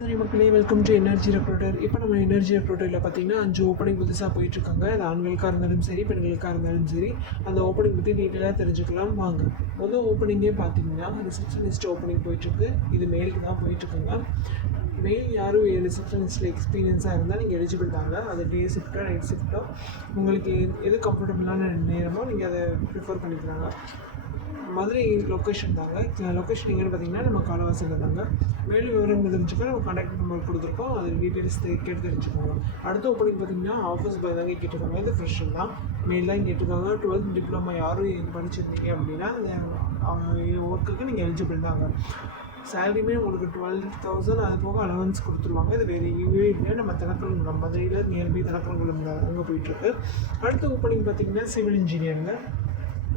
சரி மக்களே welcome to energy recruiter இப்போ நம்ம எனர்ஜி ரெக்ரூட்டரில் பார்த்தீங்கன்னா அஞ்சு ஓப்பனிங் புதுசாக போயிட்டுருக்காங்க. அது ஆண்களுக்காக இருந்தாலும் சரி பெண்களுக்காக இருந்தாலும் சரி. அந்த ஓப்பனிங் பற்றி டீட்டெயிலாக தெரிஞ்சுக்கலாம். வாங்க. முதல் ஓப்பனிங்கே பார்த்தீங்கன்னா ரிசப்ஷனிஸ்ட் ஓப்பனிங் போயிட்டுருக்கு. இது மெயிலுக்கு தான் போயிட்டுருக்குங்க. மெயில் யாரும் ரிசப்ஷனிஸ்ட்டில் எக்ஸ்பீரியன்ஸாக இருந்தால் நீங்கள் எலிஜிபிள் தாங்க அது டே ஷிஃப்ட்டோ நைட் ஷிஃப்ட்டோ உங்களுக்கு எது கம்ஃபர்டபுளான நேரமோ நீங்கள் அதை ப்ரிஃபர் பண்ணிக்கலாங்க. மதுரை லொக்கேஷன் தாங்க. லொக்கேஷன் எங்கேன்னு பார்த்தீங்கன்னா நம்ம காலவாசலில் தாங்க. மேலும் விவரம் தெரிஞ்சுக்க நம்ம கான்டாக்ட் நம்பர் கொடுத்துருக்கோம். அது டீட்டெயில்ஸ் கேட்டு தெரிஞ்சுக்கோங்க. அடுத்த ஓப்பனிங் பார்த்தீங்கன்னா ஆஃபீஸ் பாய் தாங்க கேட்டுருக்காங்க. இது ஃப்ரெஷர் தான். மெயில் தான் கேட்டிருக்காங்க. டுவெல்த் டிப்ளமா யாரும் படிச்சிருந்தீங்க அப்படின்னா ஒர்க்குக்கு நீங்கள் எலிஜிபிள் தாங்க. சேலரியுமே உங்களுக்கு டுவெல் தௌசண்ட் அது போக அலவன்ஸ் கொடுத்துருவாங்க. இது வேறு எங்கேயுமே இல்லை. நம்ம தலக்கல்குளம் மதுரையில் நியர்பை தலக்கல்குளம் அங்கே போயிட்டுருக்கு அடுத்த ஓப்பனிங் பார்த்தீங்கன்னா சிவில் இன்ஜினியருங்க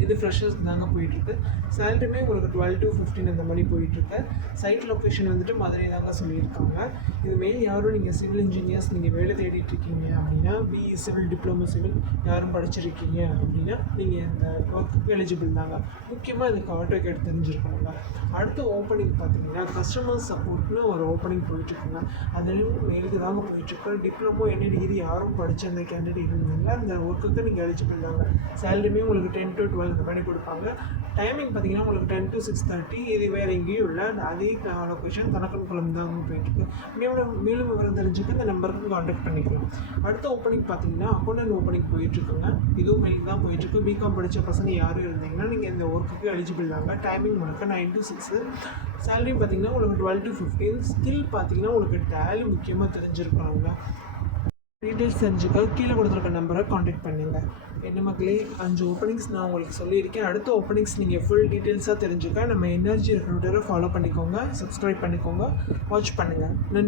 இது ஃப்ரெஷர்ஸ்க்கு தாங்க போயிட்டுருக்கு. சேலரியுமே உங்களுக்கு டுவெல் டு ஃபிஃப்டீன் அந்த மாதிரி போயிட்டுருக்கு. சைட் லொக்கேஷன் வந்துட்டு மதுரை தாங்க சொல்லியிருக்காங்க. இது மெயின் யாரும் நீங்கள் சிவில் இன்ஜினியர்ஸ் நீங்கள் வேலை தேடிட்டு இருக்கீங்க அப்படின்னா பிஇ சிவில் டிப்ளமோ சிவில் யாரும் படிச்சிருக்கீங்க அப்படின்னா நீங்கள் இந்த ஒர்க்குக்கு எலிஜிபிள் தாங்க. முக்கியமாக இதுக்கு ஆட்டோ கேட் தெரிஞ்சிருக்கணுங்க. அடுத்த ஓப்பனிங் பார்த்தீங்கன்னா கஸ்டமர் சப்போர்ட்னு ஒரு ஓப்பனிங் போயிட்டுருக்குங்க. அதுலேயும் மேலுக்கு தாங்க போயிட்டுருக்கு. டிப்ளமோ என்ன டிகிரி யாரும் படித்த அந்த கேண்டிடேட் இருந்தாங்க அந்த ஒர்க்குக்கு நீங்கள் எலிஜிபிள் தாங்க சேலரியுமே உங்களுக்கு டென் டு டுவெல் இந்த மாதிரி கொடுப்பாங்க. டைமிங் பார்த்தீங்கன்னா உங்களுக்கு டென் டு சிக்ஸ் தேர்ட்டி இது வேறு எங்கேயும் இல்லை. அதே லொக்கேஷன் தனக்கன் குளம் தான் போயிட்டுருக்கு. மேலும் மேலும் விவரம் தெரிஞ்சுக்க இந்த நம்பருக்கு காண்டாக்ட் பண்ணிக்கலாம். அடுத்த ஓப்பனிங் பார்த்தீங்கன்னா அக்கௌண்ட் ஓப்பனிங் போயிட்டுருக்குங்க. இதுவும் மேலுக்கு தான் போயிட்டுருக்கு. பிகாம் படித்த பசங்க யாரும் இருந்தீங்கன்னா நீங்கள் இந்த ஒர்க்குக்கு எலிஜிபிள் தாங்க டைமிங் உங்களுக்கு nine to six six salary பார்த்தீங்கன்னா உங்களுக்கு டுவெல் டு ஃபிஃப்டீன் ஸ்கில் பார்த்தீங்கன்னா உங்களுக்கு டேலி முக்கியமாக தெரிஞ்சிருக்கணுங்க. டீட்டெயில்ஸ் தெரிஞ்சுக்க கீழே கொடுத்துருக்க நம்பரை காண்டாக்ட் பண்ணுங்கள் என்ன மக்களே அஞ்சு ஓப்பனிங்ஸ் நான் உங்களுக்கு சொல்லியிருக்கேன். அடுத்த ஓப்பனிங்ஸ் நீங்கள் ஃபுல் டீட்டெயில்ஸாக தெரிஞ்சுக்க நம்ம எனர்ஜி ரெக்ரூட்டரை ஃபாலோ பண்ணிக்கோங்க சப்ஸ்கிரைப் பண்ணிக்கோங்க வாட்ச் பண்ணுங்கள் நன்றி.